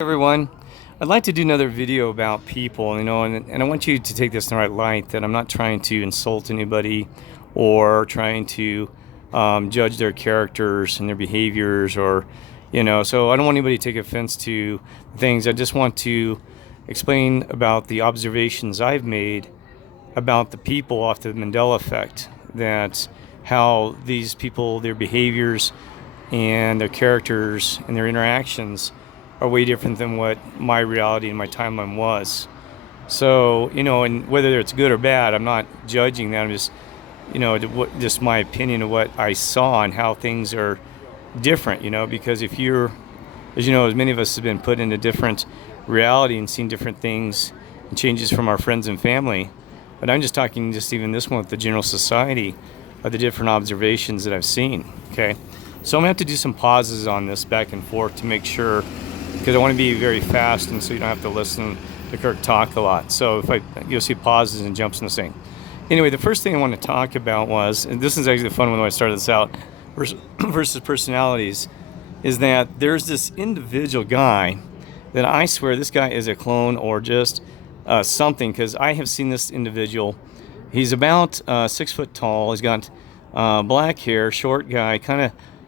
Everyone, I'd like to do another video about people, and I want you to take this in the right light, that I'm not trying to insult anybody or trying to judge their characters and their behaviors, so I don't want anybody to take offense to things. I just want to explain about the observations I've made about the people off the Mandela effect, that how these people, their behaviors and their characters and their interactions are way different than what my reality and my timeline was. So, and whether it's good or bad, I'm not judging that. I'm just, just my opinion of what I saw and how things are different, because if you're, as many of us have been put in a different reality and seen different things and changes from our friends and family. But I'm just talking just even this one with the general society of the different observations that I've seen, okay? So I'm gonna have to do some pauses on this back and forth to make sure, because I want to be very fast and so you don't have to listen to Kirk talk a lot. So you'll see pauses and jumps in the same. Anyway, the first thing I want to talk about was, and this is actually the fun one when I started this out, versus personalities, is that there's this individual guy that I swear this guy is a clone or just something, because I have seen this individual. He's about 6 foot tall. He's got black hair, short guy,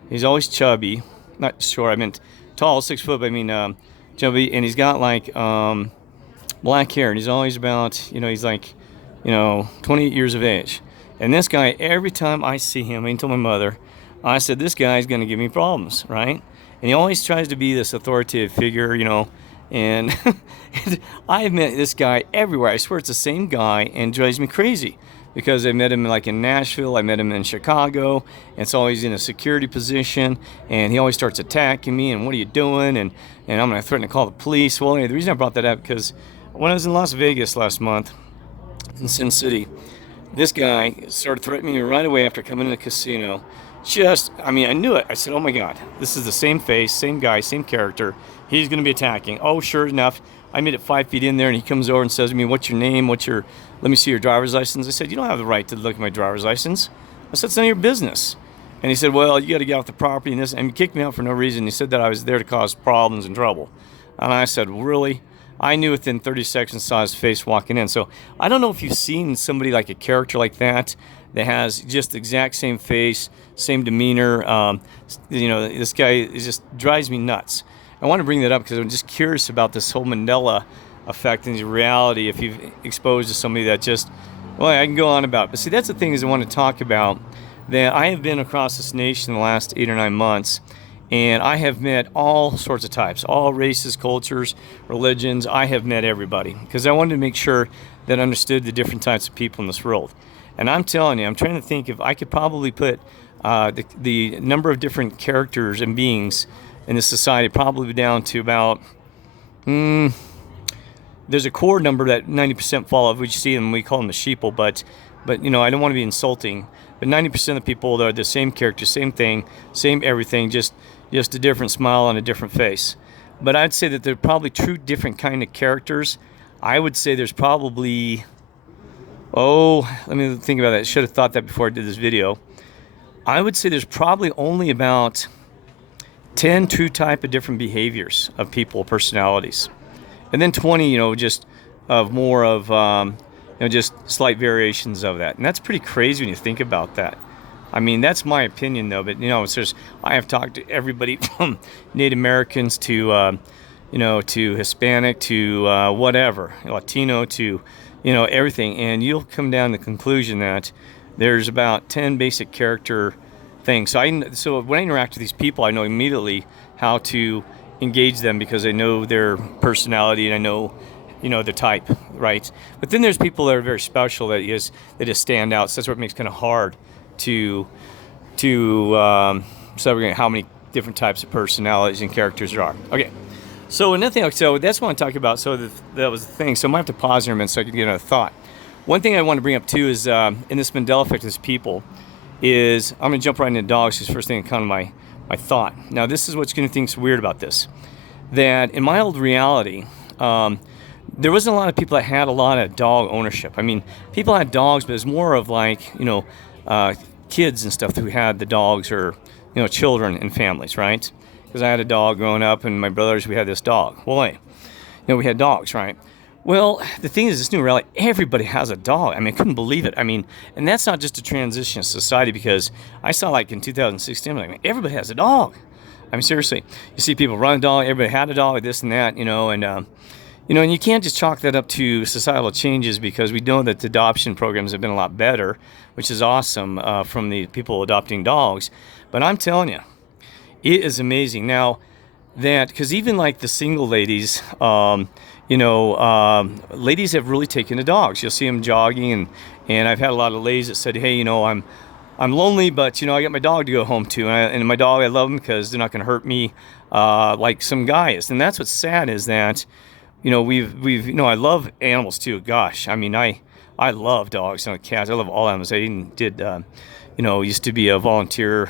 he's always chubby. Not short, I meant tall, 6 foot, but I mean chubby, and he's got like black hair, and he's always about, he's like, 28 years of age. And this guy, every time I see him, I told my mother, I said, this guy's going to give me problems, right? And he always tries to be this authoritative figure, and I have met this guy everywhere. I swear it's the same guy, and drives me crazy. Because I met him like in Nashville, I met him in Chicago, and so he's in a security position, and he always starts attacking me, and what are you doing? And I'm going to threaten to call the police. Well, anyway, the reason I brought that up, because when I was in Las Vegas last month, in Sin City, this guy started threatening me right away after coming to the casino. I knew it. I said, oh my God, this is the same face, same guy, same character. He's going to be attacking. Oh, sure enough, I made it 5 feet in there, and he comes over and says to me, what's your name? Let me see your driver's license. I said, you don't have the right to look at my driver's license. I said, it's none of your business. And he said, well, you got to get off the property and he kicked me out for no reason. He said that I was there to cause problems and trouble. And I said, really? I knew within 30 seconds, saw his face walking in. So I don't know if you've seen somebody like a character like that has just the exact same face, same demeanor. This guy just drives me nuts. I want to bring that up because I'm just curious about this whole Mandela effect and the reality if you've exposed to somebody that I can go on about. But see, that's the thing is I want to talk about, that I have been across this nation the last 8 or 9 months, and I have met all sorts of types, all races, cultures, religions. I have met everybody because I wanted to make sure that I understood the different types of people in this world. And I'm telling you, I'm trying to think if I could probably put the number of different characters and beings in this society probably down to about, there's a core number that 90% fall off. We see them, we call them the sheeple, but I don't want to be insulting. But 90% of the people are the same character, same thing, same everything, just a different smile on a different face. But I'd say that they're probably two different kind of characters. I would say there's probably, let me think about that. I should have thought that before I did this video. I would say there's probably only about 10 true type of different behaviors of people, personalities. And then 20, just of more of, just slight variations of that. And that's pretty crazy when you think about that. I mean, that's my opinion, though. But, I have talked to everybody from Native Americans to, to Hispanic to whatever, Latino to, everything. And you'll come down to the conclusion that there's about 10 basic character things. So when I interact with these people, I know immediately how to engage them because I know their personality and I know, the type, right? But then there's people that are very special that just stand out. So that's what makes it kind of hard to segregate how many different types of personalities and characters there are. Okay, so another thing, so that's what I want to talk about. So that was the thing. So I might have to pause here a minute so I can get another thought. One thing I want to bring up too is in this Mandela effect of this people is, I'm going to jump right into dogs because first thing kind of my thought. Now this is what's going to think's weird about this, that in my old reality, there wasn't a lot of people that had a lot of dog ownership. I mean, people had dogs, but it's more of like, kids and stuff who had the dogs, or, children and families, right? because I had a dog growing up, and my brothers, we had this dog. Well, hey, we had dogs, right? Well, the thing is, this new reality, everybody has a dog. I mean, I couldn't believe it. I mean, and that's not just a transition of society, because I saw, like, in 2016, like, man, everybody has a dog. I mean, seriously, you see people run a dog, everybody had a dog, this and that, and you can't just chalk that up to societal changes, because we know that the adoption programs have been a lot better, which is awesome, from the people adopting dogs. But I'm telling you, it is amazing now that, because even like the single ladies, ladies have really taken to dogs. You'll see them jogging, and I've had a lot of ladies that said, hey, I'm lonely, but I got my dog to go home to, and my dog, I love them because they're not going to hurt me like some guys. And that's what's sad, is that we've I love animals too. Gosh, I mean, I love dogs and cats. I love all animals. I even did used to be a volunteer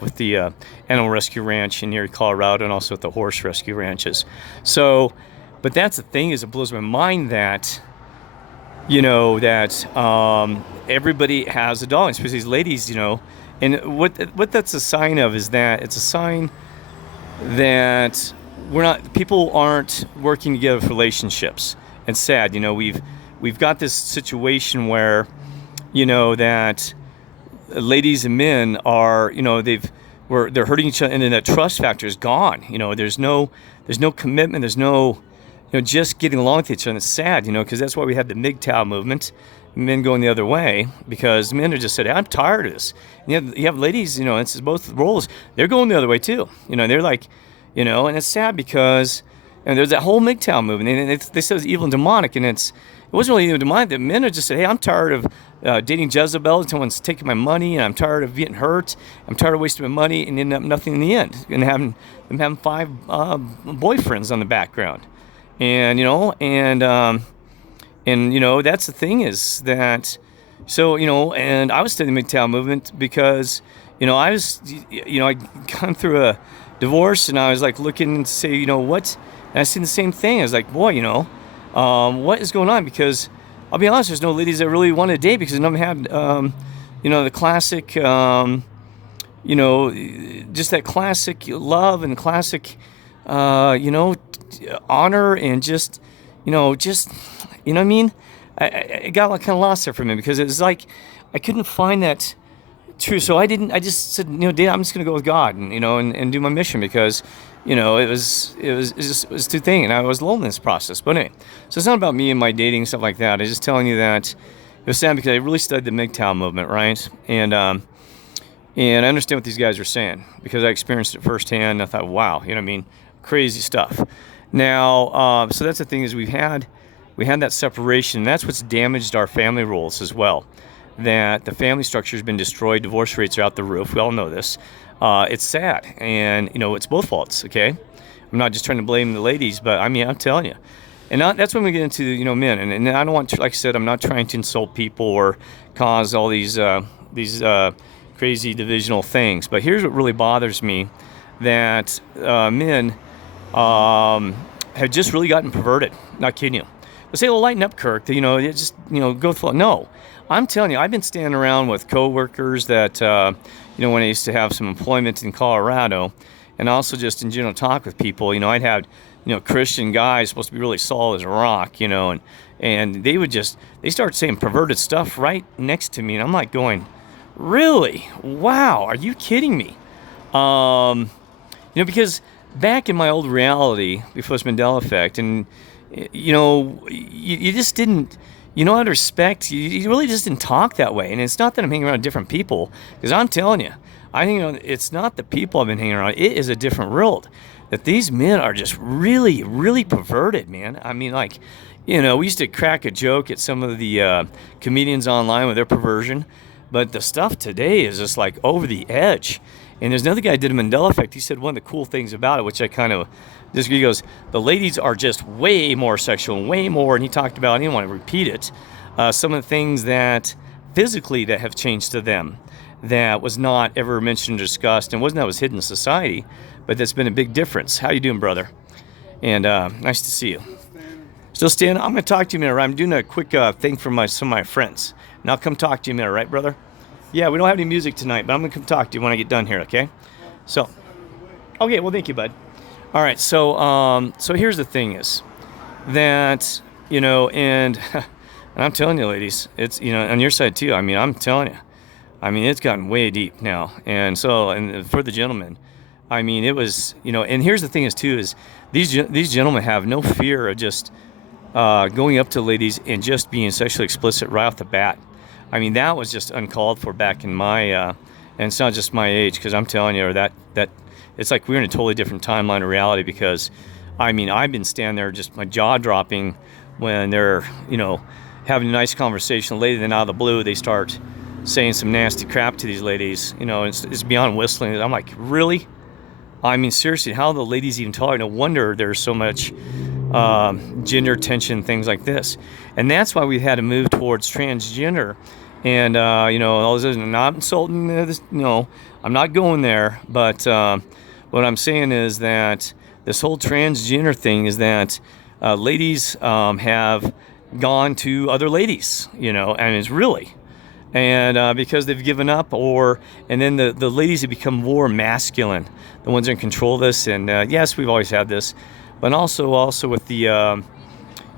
with the animal rescue ranch in near Colorado, and also at the horse rescue ranches. So, but that's the thing, is it blows my mind that everybody has a dog, especially these ladies, and what that's a sign of is that it's a sign that people aren't working together for relationships. It's sad, we've got this situation where, that ladies and men are, they're hurting each other, and then that trust factor is gone. There's no commitment, there's no, just getting along with each other. And it's sad, because that's why we had the MGTOW movement, men going the other way, because men are just said, I'm tired of this. And you have ladies, it's both roles, they're going the other way too. They're like, and it's sad because, there's that whole MGTOW movement, and they said it's evil and demonic, and it wasn't really even demonic. The men are just said, hey, I'm tired of dating Jezebel, someone's taking my money, and I'm tired of getting hurt, I'm tired of wasting my money, and ending up nothing in the end, and having 5 boyfriends on the background. And that's the thing, is that, so, and I was studying the MGTOW movement because, I'd gone through a divorce, and I was like looking to say, what, and I seen the same thing. I was like, boy, what is going on? Because I'll be honest, there's no ladies that really want to date, because none of them had, the classic, just that classic love and classic, honor, and just, what I mean? I got like kind of lost there for a minute, because it was like I couldn't find that true. So I just said, Dad, I'm just going to go with God, and and do my mission, because it was too thing, and I was alone in this process. But anyway, so it's not about me and my dating, stuff like that. I'm just telling you that it was sad, because I really studied the MGTOW movement, right? And I understand what these guys are saying, because I experienced it firsthand. And I thought, wow, crazy stuff. Now, so that's the thing, is we had that separation, and that's what's damaged our family roles as well. That the family structure has been destroyed, divorce rates are out the roof. We all know this. It's sad, and it's both faults. Okay, I'm not just trying to blame the ladies, but I mean, I'm telling you, and that's when we get into men. And I don't want to, like I said, I'm not trying to insult people or cause all these crazy divisional things. But here's what really bothers me: that men have just really gotten perverted. Not kidding you. They say, well, lighten up, Kirk. Just go flow. No, I'm telling you, I've been standing around with coworkers that when I used to have some employment in Colorado, and also just in general talk with people. I'd have Christian guys supposed to be really solid as a rock, and they start saying perverted stuff right next to me, and I'm like going, really? Wow, are you kidding me? Because back in my old reality before this Mandela effect, and you just didn't, out of respect, you really just didn't talk that way. And it's not that I'm hanging around different people, because I'm telling you, I think it's not the people I've been hanging around. It is a different world. That these men are just really, really perverted, man. I mean, like, we used to crack a joke at some of the comedians online with their perversion, but the stuff today is just like over the edge. And there's another guy who did a Mandela effect. He said one of the cool things about it, which I kind of disagree. He goes, the ladies are just way more sexual and way more. And he talked about, I didn't want to repeat it, some of the things that physically that have changed to them that was not ever mentioned or discussed, and that was hidden in society, but that's been a big difference. How you doing, brother? And nice to see you. Still standing? I'm going to talk to you in a minute. I'm doing a quick thing for some of my friends. And I'll come talk to you in a minute, right, brother? Yeah, we don't have any music tonight, but I'm going to come talk to you when I get done here, okay? So, Okay, well, thank you, bud. All right, so here's the thing is that, and and I'm telling you, ladies, it's, on your side too. I mean, I'm telling you, I mean, it's gotten way deep now. And for the gentlemen, I mean, it was, and here's the thing is too, is these gentlemen have no fear of just going up to ladies and just being sexually explicit right off the bat. I mean, that was just uncalled for back in my, and it's not just my age, because I'm telling you, that it's like we're in a totally different timeline of reality. Because, I mean, I've been standing there just my jaw dropping when they're, having a nice conversation. Later, then out of the blue, they start saying some nasty crap to these ladies. It's beyond whistling. I'm like, really? I mean, seriously, how the ladies even tolerate? No wonder there's so much gender tension, things like this. And that's why we've had to move towards transgender. And, all this, I'm not insulting this, I'm not going there. But what I'm saying is that this whole transgender thing is that ladies have gone to other ladies, and it's really. And because they've given up, and then the ladies have become more masculine, the ones in control of this. And yes, we've always had this, but also with the,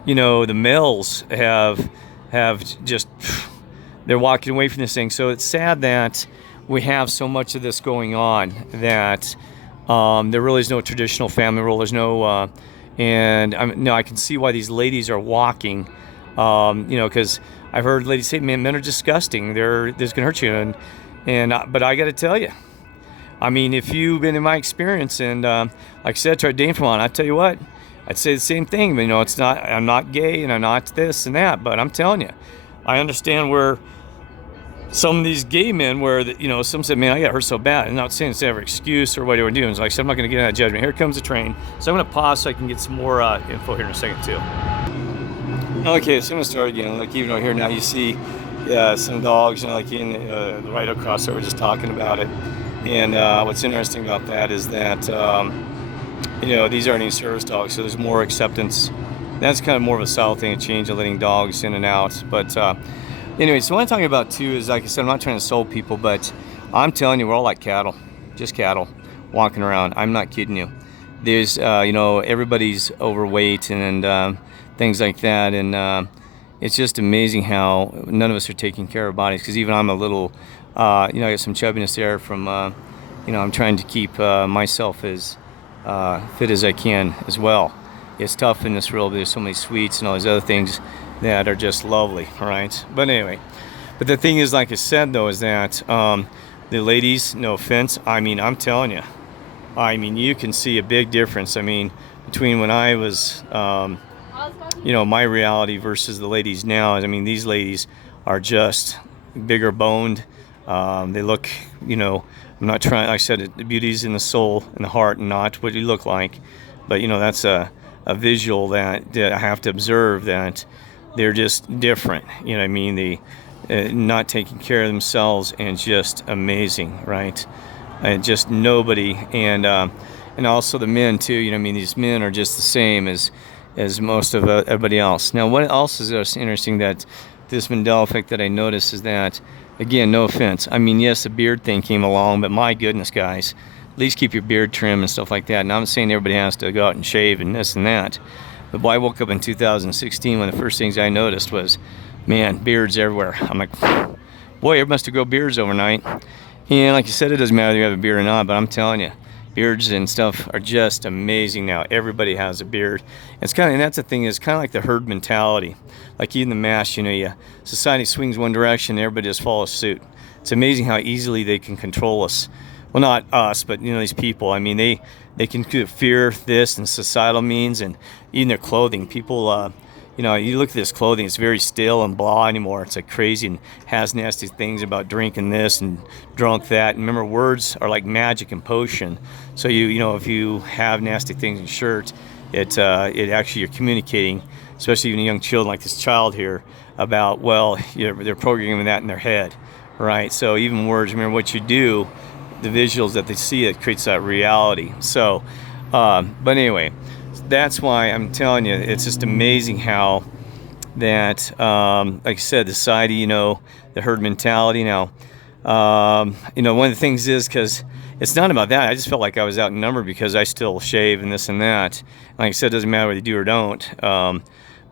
the males have just, they're walking away from this thing. So it's sad that we have so much of this going on, that there really is no traditional family role. There's no, I can see why these ladies are walking, because I've heard ladies say, "Man, men are disgusting. This can hurt you." But I got to tell you, I mean, if you've been in my experience, and like I said, tried dating for one, I tell you what, I'd say the same thing. But, it's not. I'm not gay, and I'm not this and that. But I'm telling you, I understand where some of these gay men, where some said, "Man, I got hurt so bad." I'm not saying it's ever excuse or whatever we're doing. It's like I said, I'm not going to get in that judgment. Here comes the train, so I'm going to pause so I can get some more info here in a second too. Okay, so I'm gonna start again. Like, even over here now, you see some dogs, like in the right across there, we're just talking about it. And what's interesting about that is that these aren't any service dogs, so there's more acceptance. That's kind of more of a South thing, a change of letting dogs in and out. But anyway, so what I'm talking about too is, like I said, I'm not trying to insult people, but I'm telling you, we're all like cattle, just cattle walking around. I'm not kidding you. There's everybody's overweight and things like that, and it's just amazing how none of us are taking care of our bodies. Because even I'm a little, I got some chubbiness there from, I'm trying to keep myself as fit as I can as well. It's tough in this world. There's so many sweets and all these other things that are just lovely, right? But anyway, but the thing is, like I said, though, is that the ladies, no offense, I mean, I'm telling you, I mean, you can see a big difference. I mean, between when I was, my reality versus the ladies now. I mean, these ladies are just bigger boned. They look, I'm not trying, like I said, the beauty's in the soul and the heart, and not what you look like. But, that's a visual that I have to observe, that they're just different. You know what I mean? They not taking care of themselves, and just amazing, right? And just nobody. And also the men too. I mean, these men are just the same as most of everybody else. Now, what else is interesting, that this Mandela effect that I noticed, is that, again, no offense, I mean, yes, the beard thing came along, but my goodness, guys, at least keep your beard trim and stuff like that. And I'm saying everybody has to go out and shave and this and that. But boy, I woke up in 2016, one of the first things I noticed was, man, beards everywhere. I'm like, boy, everybody must have grown beards overnight. And like you said, it doesn't matter if you have a beard or not, but I'm telling you, beards and stuff are just amazing now. Everybody has a beard. And that's the thing, is kind of like the herd mentality. Like even the mass, society swings one direction, everybody just follows suit. It's amazing how easily they can control us. Well, not us, but these people. I mean, they can fear this and societal means, and even their clothing. People, you look at this clothing, it's very still and blah anymore. It's like crazy, and has nasty things about drinking this and drunk that. And remember, words are like magic and potion. So if you have nasty things in your shirt, it actually, you're communicating, especially even young children like this child here, about, well, they're programming that in their head, right? So even words, remember what you do, the visuals that they see, it creates that reality. So, but anyway, that's why I'm telling you, it's just amazing how that, like I said, the society, the herd mentality. Now, one of the things is, because it's not about that. I just felt like I was outnumbered because I still shave and this and that. Like I said, it doesn't matter whether you do or don't. But I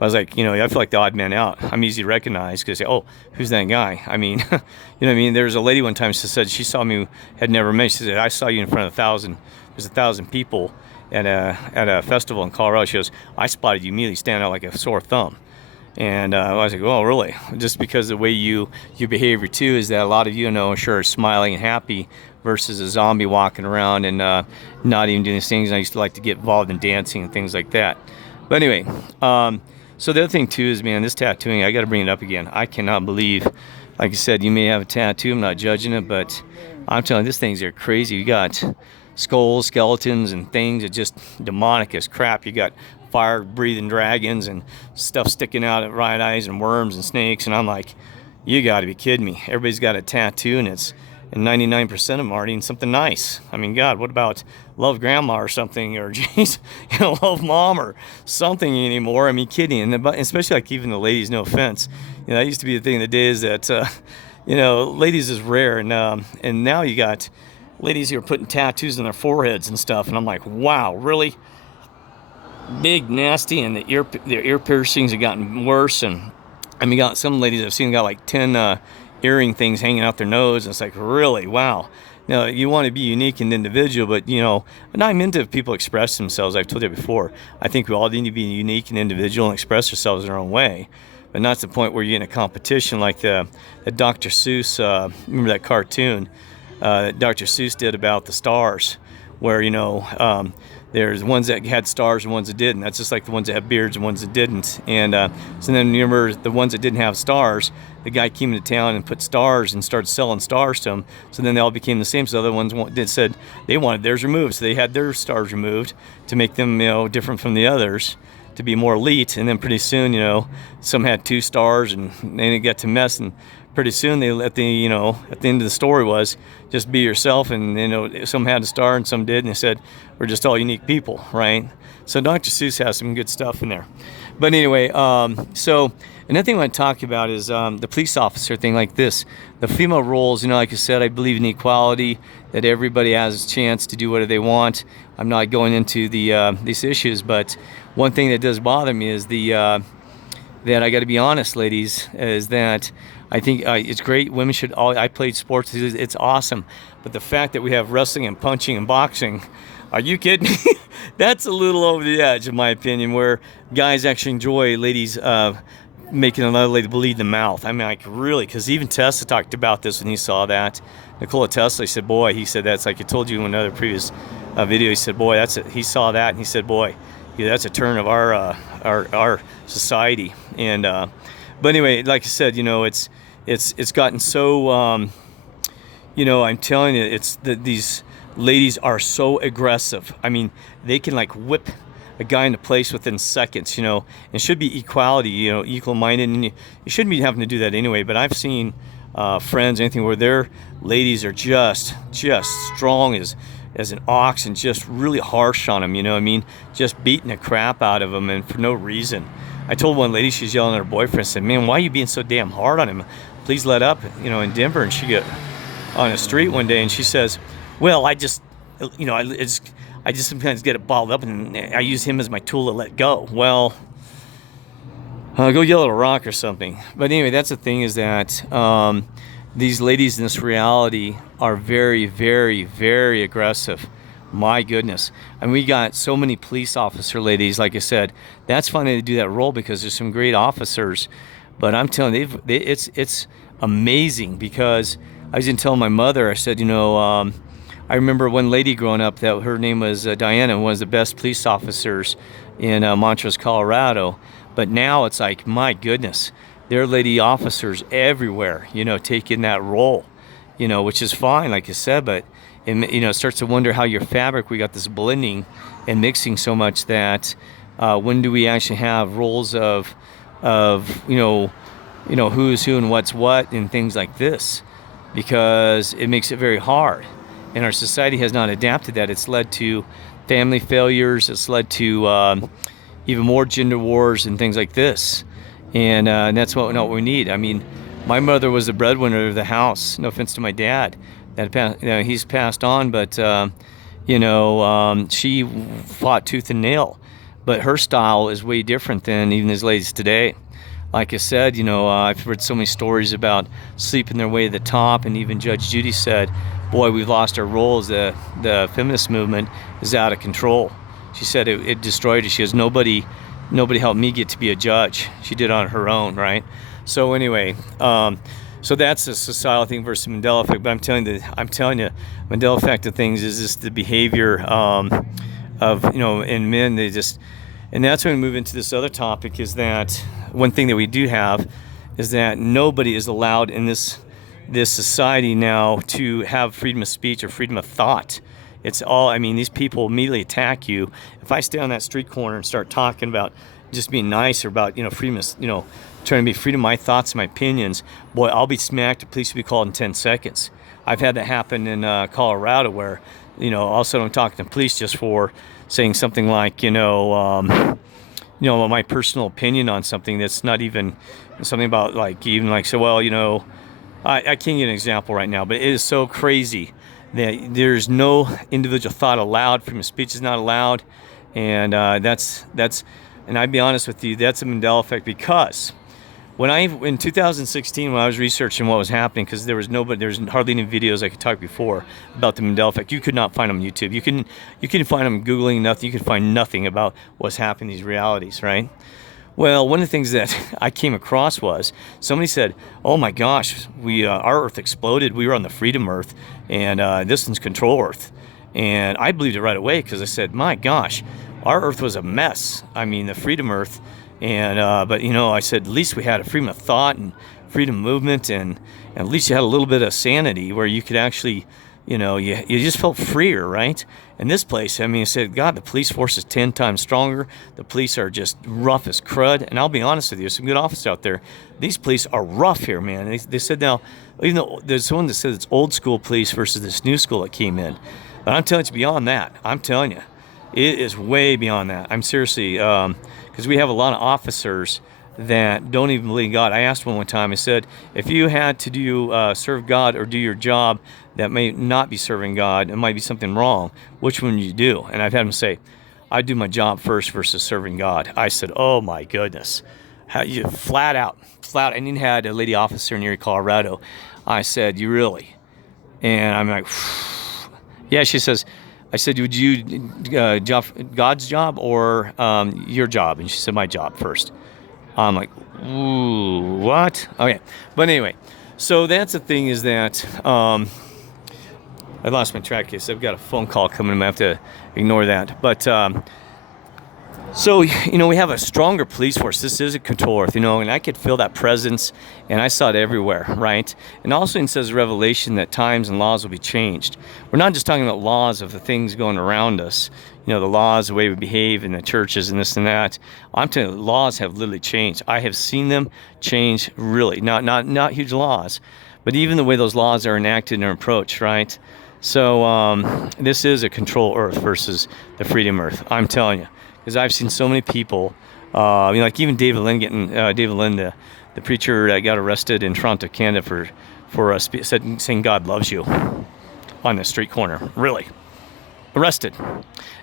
was like, I feel like the odd man out. I'm easy to recognize because, oh, who's that guy? I mean, you know what I mean? There was a lady one time, she said she saw me, had never met. She said, I saw you in front of 1,000. There's 1,000 people at a festival in Colorado. She goes, I spotted you immediately stand out like a sore thumb. And I was like, oh, really? Just because the way your behavior too is that a lot of you know, sure, are smiling and happy versus a zombie walking around and not even doing these things. And I used to like to get involved in dancing and things like that. But anyway, so the other thing too is, man, this tattooing, I got to bring it up again. I cannot believe, like I said, you may have a tattoo. I'm not judging it, but I'm telling you, these things are crazy. You got skulls, skeletons, and things that just demonic as crap. You got fire-breathing dragons and stuff sticking out at right eyes and worms and snakes. And I'm like, you got to be kidding me. Everybody's got a tattoo, and 99% of them are eating something nice. I mean, God, what about love grandma or something, or geez, love mom or something anymore? I mean, kidding. And especially like even the ladies, no offense. That used to be the thing in the days that, ladies is rare. And now you got ladies who are putting tattoos on their foreheads and stuff. And I'm like, wow, really? Big, nasty, and their ear piercings have gotten worse. And I mean, got some ladies I've seen got like 10 earring things hanging out their nose, and it's like, really, wow. Now you want to be unique and individual, but and I'm into if people express themselves. I've told you before. I think we all need to be unique and individual and express ourselves in our own way, but not to the point where you're in a competition like the Dr. Seuss. Remember that cartoon that Dr. Seuss did about the stars, where there's ones that had stars and ones that didn't. That's just like the ones that had beards and ones that didn't. And so then you remember the ones that didn't have stars, the guy came into town and put stars and started selling stars to them. So then they all became the same. So the other ones said they wanted theirs removed. So they had their stars removed to make them, different from the others, to be more elite. And then pretty soon, some had 2 stars, and then it got to mess. And pretty soon they at the end of the story was just be yourself, and some had a star and some did, and they said we're just all unique people, right? So Dr. Seuss has some good stuff in there. But anyway, so another thing I want to talk about is the police officer thing, like this, the female roles. Like I said, I believe in equality, that everybody has a chance to do whatever they want. I'm not going into these issues, but one thing that does bother me is that I got to be honest, ladies, is that I think it's great. Women should all. I played sports. It's awesome. But the fact that we have wrestling and punching and boxing, are you kidding me? That's a little over the edge, in my opinion, where guys actually enjoy ladies making another lady bleed in the mouth. I mean, like, really, because even Tesla talked about this when he saw that. Nikola Tesla, he said, boy, that's like I told you in another previous video. He said, boy, he saw that, and he said, boy, that's a turn of our society. And but anyway, like I said, it's gotten so I'm telling you, it's that these ladies are so aggressive. I mean, they can like whip a guy into place within seconds. It should be equality, equal-minded, and you shouldn't be having to do that anyway. But I've seen friends, anything where their ladies are just strong as an ox and just really harsh on them. Just beating the crap out of them, and for no reason. I told one lady, she's yelling at her boyfriend, said, man, why are you being so damn hard on him? Please let up, in Denver. And she got on the street one day, and she says, well, I just sometimes get it balled up, and I use him as my tool to let go. Well, go yell at a rock or something. But anyway, that's the thing, is that these ladies in this reality are very, very, very aggressive. My goodness. And we got so many police officer ladies, like I said. That's funny to do that role because there's some great officers. But I'm telling you, it's amazing, because I was even telling my mother, I said, I remember one lady growing up that her name was Diana, one of the best police officers in Montrose, Colorado. But now it's like, my goodness, there are lady officers everywhere, taking that role, which is fine, like I said, but it starts to wonder how your fabric, we got this blending and mixing so much that when do we actually have roles of who's who and what's what and things like this, because it makes it very hard. And our society has not adapted that. It's led to family failures. It's led to even more gender wars and things like this. And that's not what we need. I mean, my mother was the breadwinner of the house. No offense to my dad. that he's passed on, but she fought tooth and nail. But her style is way different than even these ladies today. Like I said, I've heard so many stories about sleeping their way to the top, and even Judge Judy said, "Boy, we've lost our roles. The feminist movement is out of control." She said it destroyed her. She goes, nobody helped me get to be a judge. She did it on her own, right? So anyway, so that's a societal thing versus Mandela effect. But I'm telling you, Mandela effect of things is just the behavior of in men. And that's when we move into this other topic. Is that one thing that we do have is that nobody is allowed in this society now to have freedom of speech or freedom of thought. It's all, I mean, these people immediately attack you. If I stay on that street corner and start talking about just being nice or about, freedom of, trying to be freedom of my thoughts and my opinions, boy, I'll be smacked. The police will be called in 10 seconds. I've had that happen in Colorado where, all of a sudden I'm talking to police just for saying something like, my personal opinion on something that's not even something about so, well, I can't give an example right now, but it is so crazy that there's no individual thought allowed. Freedom of speech is not allowed, and that's and I'd be honest with you, that's a Mandela effect. Because in 2016, when I was researching what was happening, because there's hardly any videos I could talk before about the Mandela effect. You could not find them on YouTube. You can find them Googling nothing. You can find nothing about what's happening in these realities, right? Well, one of the things that I came across was somebody said, "Oh my gosh, our Earth exploded. We were on the Freedom Earth, and this one's Control Earth." And I believed it right away because I said, "My gosh, our Earth was a mess. I mean, the Freedom Earth." And but I said, at least we had a freedom of thought and freedom of movement, and at least you had a little bit of sanity where you could actually, you just felt freer, right? In this place, I mean, I said, God, the police force is 10 times stronger. The police are just rough as crud. And I'll be honest with you, there's some good officers out there. These police are rough here, man. They said now, even though there's someone that said it's old school police versus this new school that came in. But I'm telling you, it's beyond that. I'm telling you, it is way beyond that. I'm seriously, because we have a lot of officers that don't even believe in God. I asked one time, I said, if you had to do serve God or do your job that may not be serving God, it might be something wrong, which one do you do? And I've had them say, I do my job first versus serving God. I said, oh my goodness. Flat out. I even had a lady officer near Colorado. I said, you really? And I'm like, yeah, she says, I said, would you God's job or your job? And she said, my job first. I'm like, ooh, what? Okay. But anyway, so that's the thing is that I lost my track here, so I've got a phone call coming. I have to ignore that. But so, we have a stronger police force. This is a Control Earth, and I could feel that presence, and I saw it everywhere, right? And also it says Revelation that times and laws will be changed. We're not just talking about laws of the things going around us, the laws, the way we behave in the churches and this and that. I'm telling you, laws have literally changed. I have seen them change, really. Not huge laws, but even the way those laws are enacted and are approached, right? So this is a Control Earth versus the Freedom Earth. I'm telling you. Because I've seen so many people, like even David Lynn, the preacher that got arrested in Toronto, Canada for saying God loves you on the street corner. Really, arrested.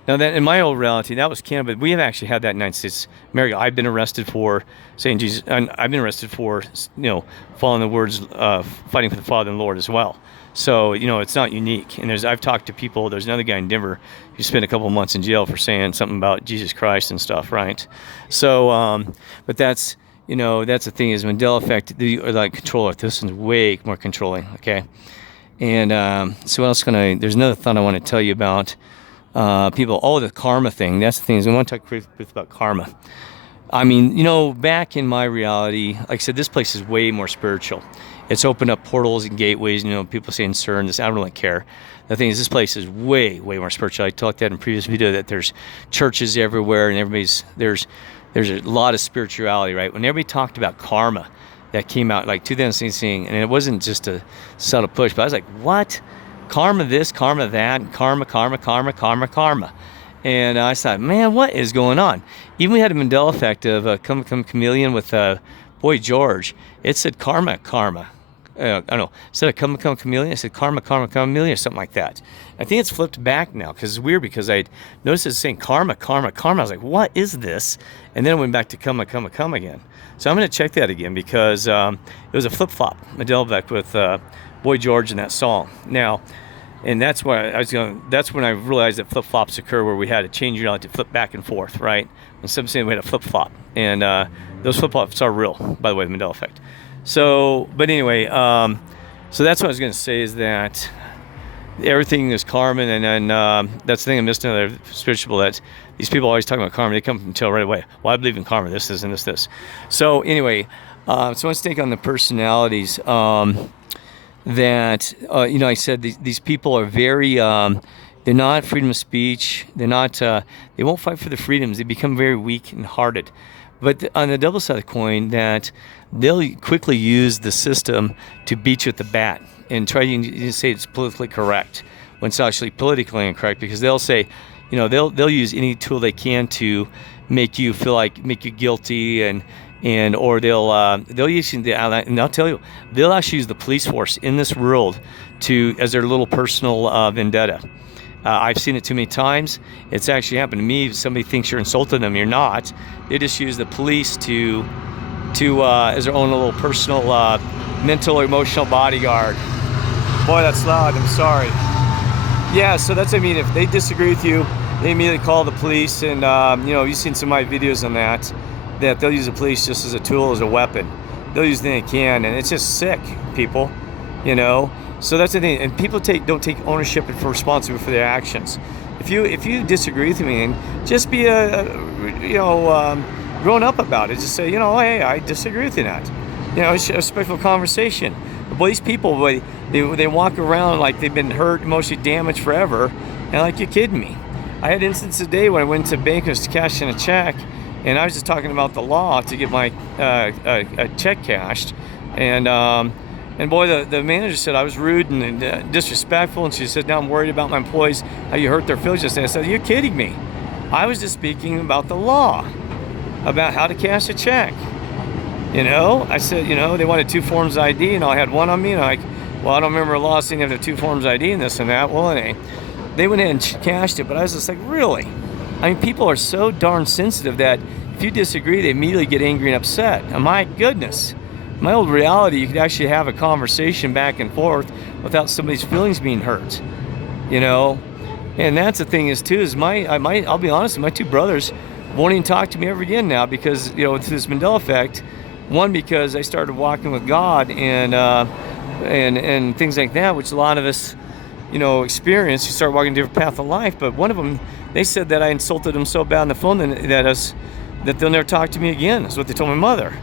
Now that in my old reality, that was Canada, but we have actually had that in the United States. America, I've been arrested for saying Jesus, and I've been arrested for following the words, fighting for the Father and the Lord as well. So, it's not unique. And I've talked to people, there's another guy in Denver who spent a couple of months in jail for saying something about Jesus Christ and stuff, right? So, but that's the thing is Mandela effect, like Control Earth, this one's way more controlling, okay? And so what else there's another thought I want to tell you about people, the karma thing. That's the thing is we want to talk briefly about karma. I mean, back in my reality, like I said, this place is way more spiritual. It's opened up portals and gateways, people saying sir and this, I don't really care. The thing is, this place is way, way more spiritual. I talked that in a previous video that there's churches everywhere and there's a lot of spirituality, right? When everybody talked about karma, that came out like 2016, and it wasn't just a subtle push, but I was like, what? Karma this, karma that, and karma. And I thought, man, what is going on? Even we had a Mandela effect of Come Chameleon with Boy George. It said karma. I don't know, instead of come chameleon, I said karma chameleon or something like that. I think it's flipped back now because it's weird because I noticed it's saying karma. I was like, what is this? And then it went back to come again. So I'm going to check that again because it was a flip flop Mandela effect with Boy George in that song. Now, and that's why that's when I realized that flip flops occur where we had to change reality to flip back and forth, right? Instead of saying we had a flip flop, and those flip flops are real, by the way, the Mandela effect. So, but anyway, so that's what I was going to say is that everything is karma, and then that's the thing I missed in another spiritual, that these people always talk about karma. They come from tell right away. Well, I believe in karma. This, and this. So anyway, so let's take on the personalities. That I said these people are very. They're not freedom of speech. They're not. They won't fight for the freedoms. They become very weak and hearted. But on the double side of the coin, that they'll quickly use the system to beat you at the bat and try to say it's politically correct when it's actually politically incorrect, because they'll say, they'll use any tool they can to make you guilty, or they'll use, and I'll tell you, they'll actually use the police force in this world as their little personal vendetta. I've seen it too many times. It's actually happened to me. If somebody thinks you're insulting them, you're not. They just use the police to as their own little personal mental or emotional bodyguard. Boy, that's loud. I'm sorry. Yeah, so that's what I mean. If they disagree with you, they immediately call the police, and you've seen some of my videos on that they'll use the police just as a tool, as a weapon. They'll use anything they can, and it's just sick, people. So that's the thing, and people don't take ownership and responsibility for their actions. If you disagree with me, and just be grown up about it. Just say, hey, I disagree with you. That, it's a respectful conversation. But these people, they walk around like they've been hurt, emotionally damaged forever, and like, you're kidding me. I had instances today when I went to bank and was cashing a check, and I was just talking about the law to get my a check cashed, and boy, the manager said I was rude and disrespectful, and she said, now I'm worried about my employees, how you hurt their feelings. I said, you're kidding me. I was just speaking about the law, about how to cash a check. I said, they wanted 2 forms of ID, and I had one on me, and I'm like, well, I don't remember a law saying you have to have 2 forms of ID and this and that. Well, they went ahead and cashed it, but I was just like, really? I mean, people are so darn sensitive that if you disagree, they immediately get angry and upset. And my goodness. My old reality, you could actually have a conversation back and forth without somebody's feelings being hurt, And that's the thing is too, is I'll be honest, my 2 brothers won't even talk to me ever again now because, through this Mandela effect. One, because I started walking with God and things like that, which a lot of us, experience. You start walking a different path of life. But one of them, they said that I insulted them so bad on the phone that they'll never talk to me again. That's what they told my mother.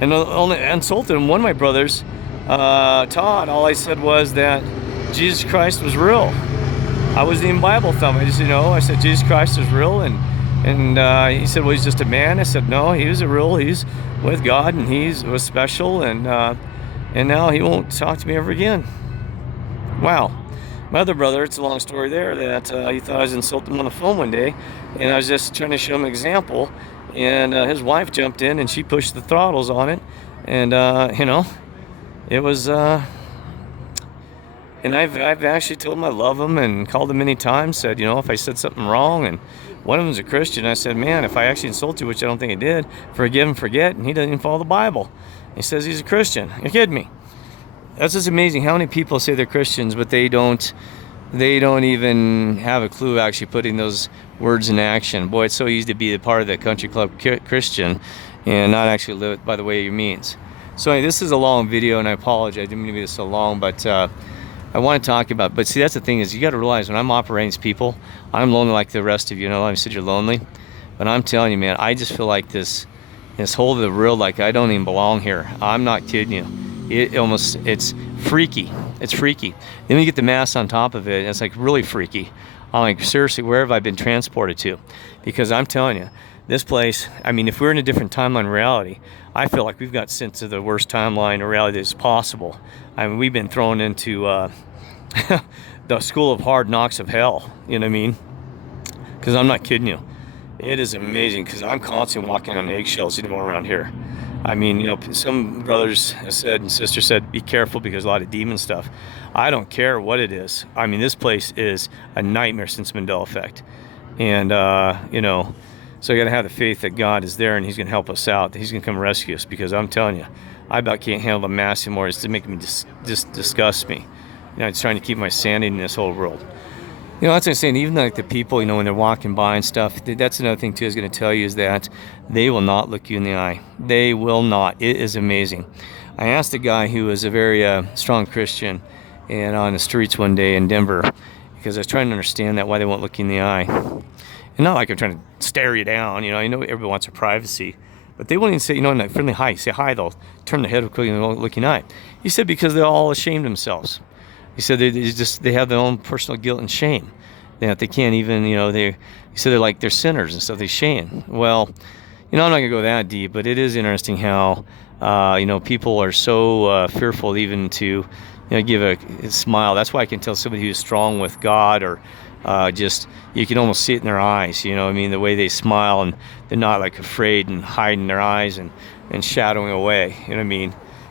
And only insulted him. One of my brothers, Todd, all I said was that Jesus Christ was real. I wasn't even Bible thumb. I just, I said Jesus Christ is real, and he said, well, he's just a man. I said, no, he's with God, and was special, and now he won't talk to me ever again. Wow. My other brother, it's a long story there, that he thought I was insulting him on the phone one day, and I was just trying to show him an example. And his wife jumped in and she pushed the throttles on it, and it was. And I've actually told him I love him and called him many times. Said, if I said something wrong, and one of them's a Christian. I said, man, if I actually insult you, which I don't think he did, forgive and forget. And he doesn't even follow the Bible. He says he's a Christian. You're kidding me? That's just amazing. How many people say they're Christians, but they don't even have a clue actually putting those words in action. Boy, it's so easy to be a part of the country club Christian and not actually live it by the way it means. So anyway, this is a long video, and I apologize. I didn't mean to be this so long, but I want to talk about. But see, that's the thing is, you got to realize when I'm operating as people, I'm lonely like the rest of you. I said you're lonely, but I'm telling you, man, I just feel like this whole of the world, like I don't even belong here. I'm not kidding you. It's freaky. It's freaky. Then we get the mass on top of it, and it's like really freaky. I'm like, seriously, where have I been transported to? Because I'm telling you, this place, I mean, if we're in a different timeline reality, I feel like we've got sent to the worst timeline of reality that's possible. I mean, we've been thrown into the school of hard knocks of hell, you know what I mean? Because I'm not kidding you. It is amazing, because I'm constantly walking on eggshells anymore around here. I mean, some brothers said and sisters said, be careful because a lot of demon stuff. I don't care what it is. I mean, this place is a nightmare since Mandela effect. And, so you got to have the faith that God is there and He's going to help us out. That He's going to come rescue us because I'm telling you, I about can't handle the mass anymore. It's to make me just disgust me. It's trying to keep my sanity in this whole world. That's what I'm saying. Even like the people, when they're walking by and stuff, that's another thing too I was going to tell you is that they will not look you in the eye. They will not. It is amazing. I asked a guy who was a very strong Christian and on the streets one day in Denver because I was trying to understand that why they won't look you in the eye. And not like I'm trying to stare you down. I know everybody wants their privacy, but they won't even say, in a friendly hi. You say hi, they'll turn their head quickly and won't look you in the eye. He said because they're all ashamed themselves. He said they have their own personal guilt and shame that they can't even, he said they're sinners and stuff. They shame. Well, I'm not gonna go that deep, but it is interesting how people are so fearful even to give a smile. That's why I can tell somebody who's strong with God or just you can almost see it in their eyes. The way they smile and they're not like afraid and hiding their eyes and shadowing away.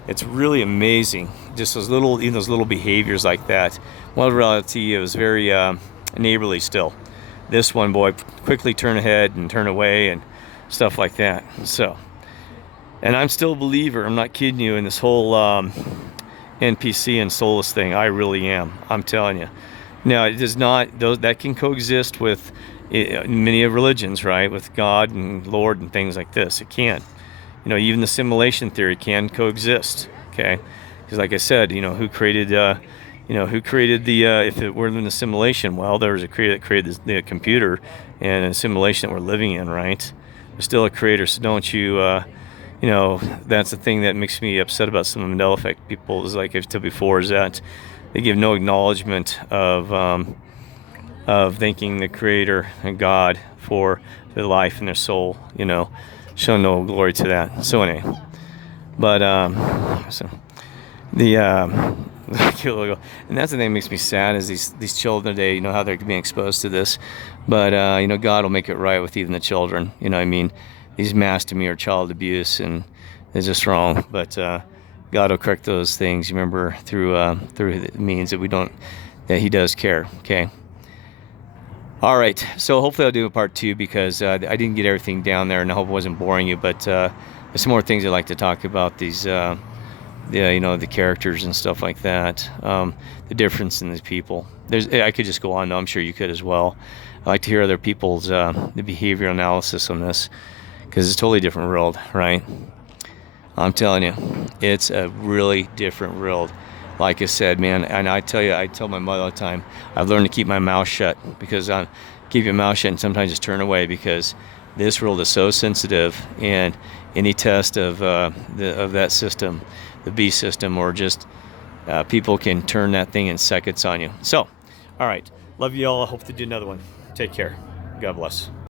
It's really amazing, just those little behaviors like that. One reality, it was very neighborly still. This one, boy, quickly turn ahead and turn away and stuff like that. So, and I'm still a believer. I'm not kidding you in this whole NPC and soulless thing. I really am. I'm telling you. Now, it does not. That can coexist with many religions, right? With God and Lord and things like this. It can. Even the simulation theory can coexist, okay? Because like I said, who created the, if it were in the simulation, well, there was a creator that created the computer and a simulation that we're living in, right? There's still a creator, so don't you, that's the thing that makes me upset about some of the Mandela effect people, is like I've said before, is that they give no acknowledgement of thanking the creator and God for their life and their soul, show no glory to that. So anyway, but so the and that's the thing that makes me sad is these children today, how they're being exposed to this, but God will make it right with even the children. These mass to me are child abuse and it's just wrong, but God will correct those things. You remember through the means that He does care. Okay. All right, so hopefully I'll do a part 2 because I didn't get everything down there, and I hope it wasn't boring you. But there's some more things I'd like to talk about. These, the characters and stuff like that. The difference in these people. I could just go on. No, I'm sure you could as well. I like to hear other people's the behavioral analysis on this because it's a totally different world, right? I'm telling you, it's a really different world. Like I said, man, and I tell my mother all the time, I've learned to keep my mouth shut because keep your mouth shut and sometimes just turn away because this world is so sensitive, and any test of that system, the B system, or just people can turn that thing in seconds on you. So, all right, love you all. I hope to do another one. Take care. God bless.